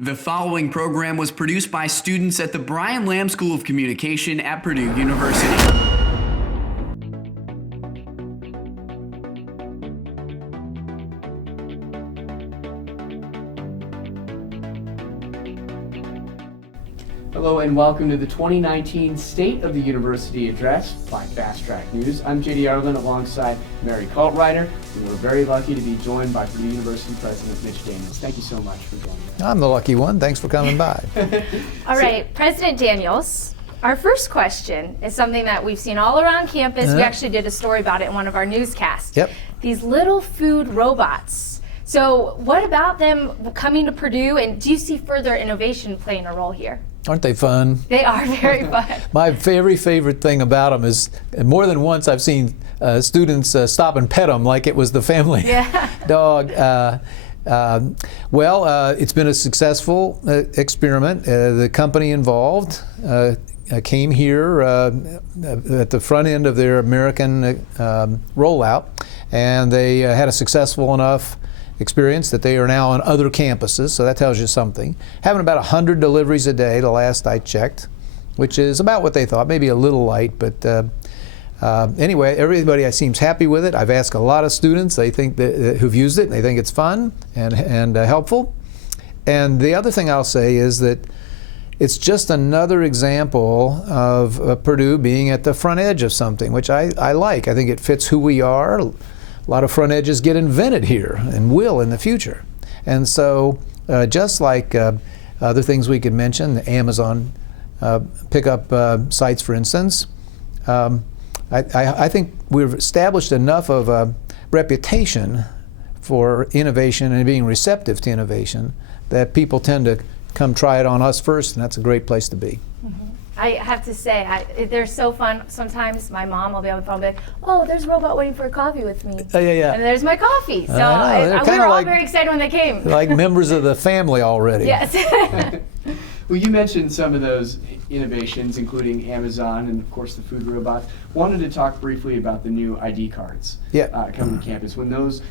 The following program was produced by students at the Brian Lamb School of Communication at Purdue University. Hello and welcome to the 2019 State of the University Address by Fast Track News. I'm JD Arlen alongside Mary Kaltreiter, and we're very lucky to be joined by Purdue University President Mitch Daniels. Thank you so much for joining us. I'm the lucky one. Thanks for coming by. All right, President Daniels, our first question is something that we've seen all around campus. We actually did a story about it in one of our newscasts. Yep. These little food robots. So what about them coming to Purdue, and do you see further innovation playing a role here? Aren't they fun? They are very fun. My very favorite thing about them is, more than once I've seen students stop and pet them like it was the family dog. It's been a successful experiment. The company involved came here at the front end of their American rollout, and they had a successful enough experience that they are now on other campuses, so that tells you something. Having about 100 deliveries a day, the last I checked, which is about what they thought, maybe a little light, but anyway, everybody seems happy with it. I've asked a lot of students, they think that, who've used it, and they think it's fun and helpful. And the other thing I'll say is that it's just another example of Purdue being at the front edge of something, which I like. I think it fits who we are. A lot of front edges get invented here and will in the future. And so just like other things we could mention, the Amazon pickup sites, for instance, I think we've established enough of a reputation for innovation and being receptive to innovation that people tend to come try it on us first, and that's a great place to be. Mm-hmm. I have to say, they're so fun. Sometimes my mom will be on the phone and be like, oh, there's a robot waiting for a coffee with me. Yeah. And there's my coffee. So we were all very excited when they came. Like members of the family already. Yes. Well, you mentioned some of those innovations, including Amazon and, of course, the food robots. Wanted to talk briefly about the new ID cards coming to campus. When those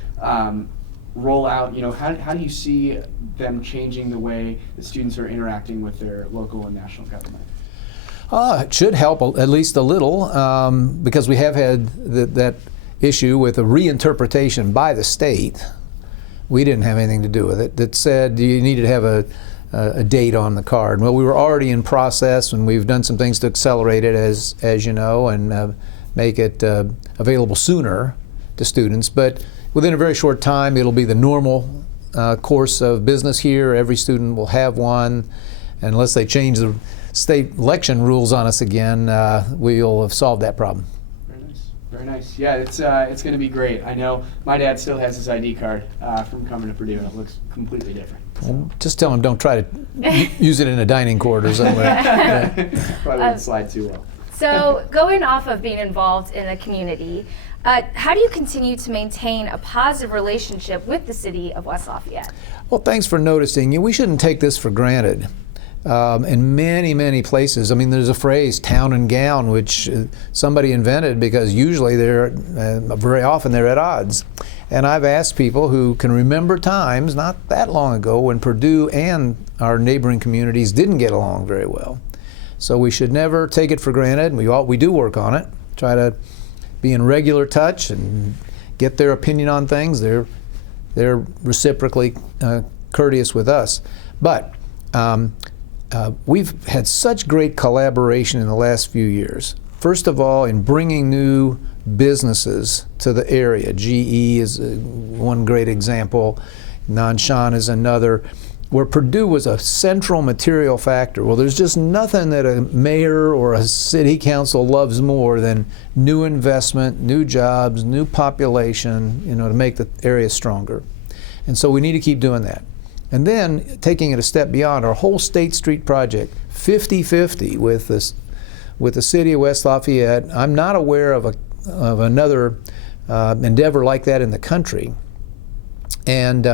roll out, how do you see them changing the way that students are interacting with their local and national government? It should help at least a little, because we have had that issue with a reinterpretation by the state. We didn't have anything to do with it. That said you needed to have a date on the card. Well, we were already in process, and we've done some things to accelerate it, as you know, and make it available sooner to students. But within a very short time, it'll be the normal course of business here. Every student will have one, unless they change the state election rules on us again. We'll have solved that problem. Very nice. Yeah, it's going to be great. I know my dad still has his ID card from coming to Purdue, and it looks completely different. So. Well, just tell him don't try to use it in a dining court or somewhere. Probably wouldn't slide too well. So going off of being involved in the community, how do you continue to maintain a positive relationship with the city of West Lafayette? Well, thanks for noticing. We shouldn't take this for granted. In many places, I mean, there's a phrase, town and gown, which somebody invented because usually very often they're at odds. And I've asked people who can remember times not that long ago when Purdue and our neighboring communities didn't get along very well. So we should never take it for granted. We do work on it, try to be in regular touch and get their opinion on things. They're reciprocally courteous with us. But we've had such great collaboration in the last few years. First of all, in bringing new businesses to the area. GE is one great example. Nanshan is another, where Purdue was a central material factor. Well, there's just nothing that a mayor or a city council loves more than new investment, new jobs, new population, to make the area stronger. And so we need to keep doing that. And then taking it a step beyond, our whole State Street project, 50-50 with the city of West Lafayette. I'm not aware of another endeavor like that in the country. And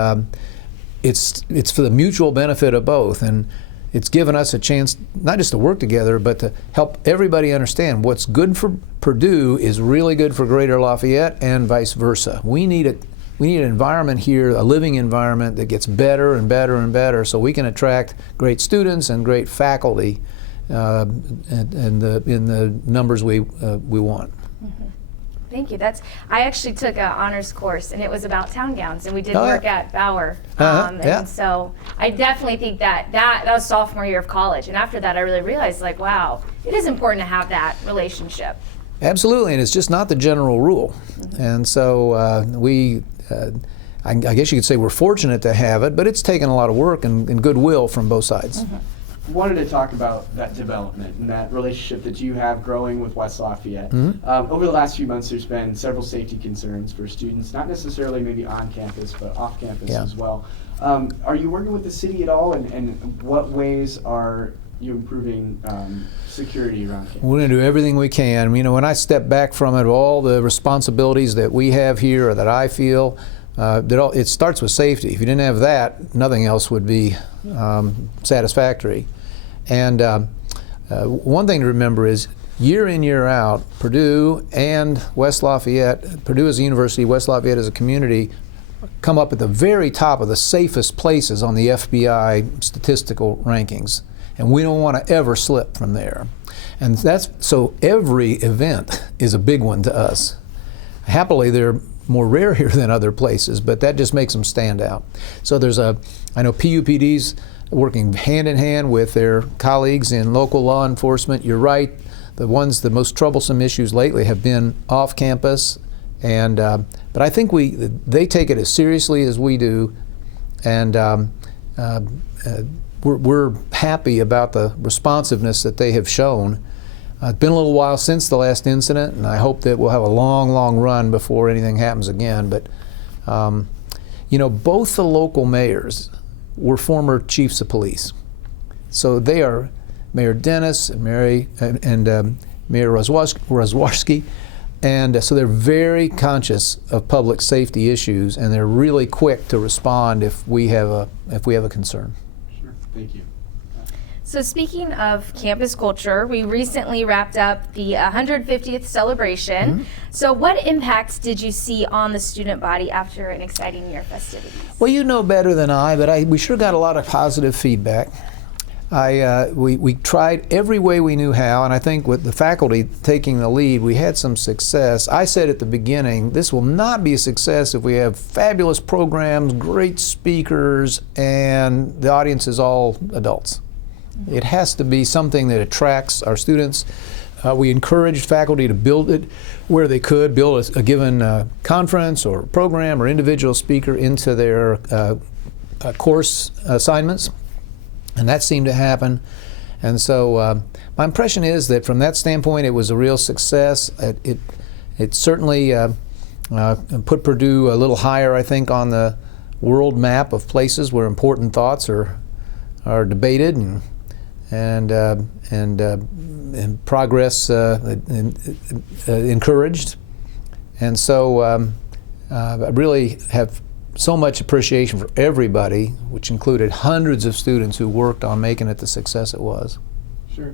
it's for the mutual benefit of both. And it's given us a chance not just to work together, but to help everybody understand what's good for Purdue is really good for Greater Lafayette and vice versa. We need we need an environment here, a living environment that gets better and better and better, so we can attract great students and great faculty in the numbers we want. Thank you. I actually took an honors course, and it was about town gowns, and we did Oh, yeah. work at Bauer. Yeah. And so I definitely think that was sophomore year of college, and after that I really realized, like, wow, it is important to have that relationship. Absolutely, and it's just not the general rule. And so I guess you could say we're fortunate to have it, but it's taken a lot of work and goodwill from both sides. Wanted to talk about that development and that relationship that you have growing with West Lafayette. Over the last few months, there's been several safety concerns for students, not necessarily maybe on campus, but off campus as well. Are you working with the city at all, and what ways are you improving security around campus? We're going to do everything we can. You know, when I step back from it, all the responsibilities that we have here, or that I feel, it starts with safety. If you didn't have that, nothing else would be satisfactory. And one thing to remember is, year in, year out, Purdue and West Lafayette, Purdue as a university, West Lafayette as a community, come up at the very top of the safest places on the FBI statistical rankings. And we don't want to ever slip from there. And so every event is a big one to us. Happily, they're more rare here than other places, but that just makes them stand out. So I know PUPD's working hand in hand with their colleagues in local law enforcement. You're right, the most troublesome issues lately have been off campus, and but I think they take it as seriously as we do, and we're happy about the responsiveness that they have shown. It's been a little while since the last incident, and I hope that we'll have a long, long run before anything happens again. But you know, both the local mayors were former chiefs of police, so they are Mayor Dennis and Mayor Rozwarski, and so they're very conscious of public safety issues, and they're really quick to respond if we have a concern. Sure, thank you. So speaking of campus culture, we recently wrapped up the 150th celebration. So what impacts did you see on the student body after an exciting year of festivities? Well, you know better than I, but we sure got a lot of positive feedback. We tried every way we knew how, and I think with the faculty taking the lead, we had some success. I said at the beginning, this will not be a success if we have fabulous programs, great speakers, and the audience is all adults. It has to be something that attracts our students. We encouraged faculty to build it where they could, build a given conference or program or individual speaker into their course assignments, and that seemed to happen. And so my impression is that from that standpoint, it was a real success. It certainly put Purdue a little higher, I think, on the world map of places where important thoughts are debated and progress encouraged. And so I really have so much appreciation for everybody, which included hundreds of students who worked on making it the success it was. Sure.